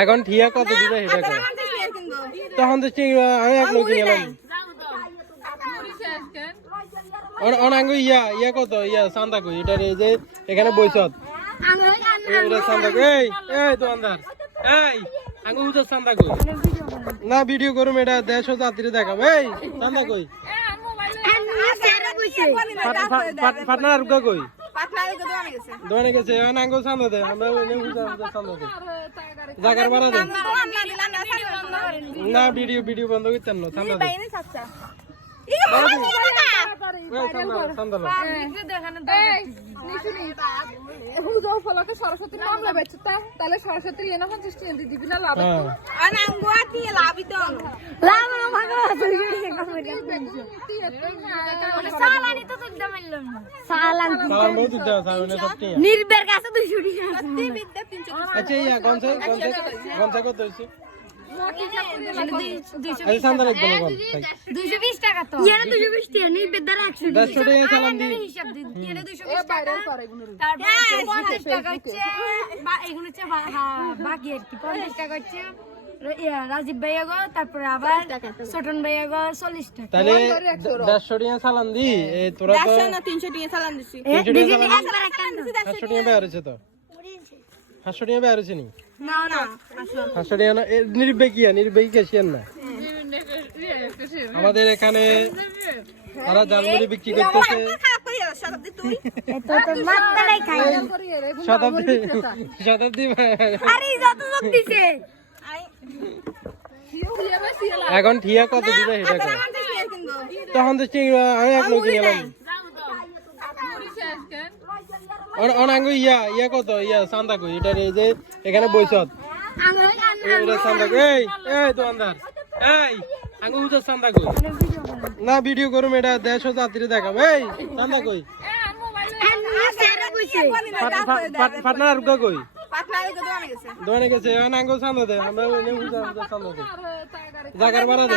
এখন ঠিয়া কত দিবে সেটা কর। তখন তো আমি এক লোক গেলাম অনাঙ্গ ইয়া কত ইয়া চান্দা কই এটা যে এখানে বইছত এটা চান্দা কই এই দোকানদার এই আঙ্গ উজো চান্দা কই না ভিডিও করুম এটা দেড়শো যাত্রী দেখাম এই চান্দা কই পাটনা আর কই দোকানে গেছে আঙ্গ চান্দা দে আমরা চান্দা দে জাগার ভাড়া দে না ভিডিও বন্ধ করতেন না চান্দা দে সরস্বতীর মামলা বেচছে তাহলে সরস্বতীর এনে 50 টাকা দিয়ে দিবি না লাভ নির্বের কাছে 200 আচ্ছা ইয়া গনসা কত হইছে 220 টাকা তো ইয়ারে 220 টাকা নির্বের দ্বারা 100 টাকা চালান দি হিসাব দিন ইয়ারে 220 টাকা তারপর 50 টাকা হচ্ছে এগুলো হচ্ছে বাকি আর কি 50 টাকা হচ্ছে রাজীব ভাইয়া গো তারপরে আবার ছোটন ভাইয়া গো 40 টাকা তাহলে 150 টাকা চালান দি এই তোরা তো 150 না 300 টাকা চালান দিছি 300 টাকা বের হচ্ছে তো 500 টাকা বের হচ্ছে নি না না 500 টাকা না নির্বে কি কেশিয়ান না আমাদের এখানে তারা জালমুড়ি বিক্রি করতেছে শতাব্দী এখন ঠিয়া কত দিবে সেটা কর। তখন তো আমি এক লোক গেলাম অনাঙ্গ ইয়া কত ইয়া চান্দা কই এটা যে এখানে বইছত এটা চান্দা কই এই দোকানদার এই আঙ্গ উজো চান্দা কই না ভিডিও করুম এটা দেড়শো যাত্রী দেখাম এই চান্দা কই পাটনা আর কই দোকানে গেছে আঙ্গ চান্দা দে আমরা চান্দা দে জাগার ভাড়া দে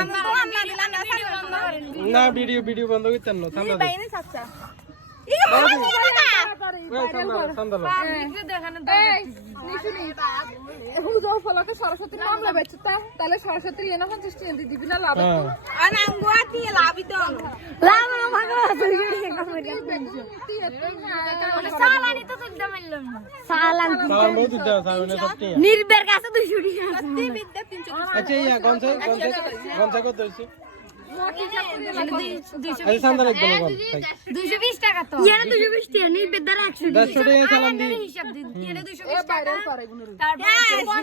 না ভিডিও বন্ধ করতেন না চান্দা দে সরস্বতীর মামলা বেচছে তাহলে সরস্বতীর এনে 50 টাকা দিয়ে দিবি না লাভ নির্বের কাছে 200 টাকা আচ্ছা ইয়া গনসা কত হইছে 220 টাকা তো ইয়ারে 220 টাকা নির্বের দ্বারা 100 টাকা চালান দি হিসাব দিন ইয়ারে 220 টাকা তারপর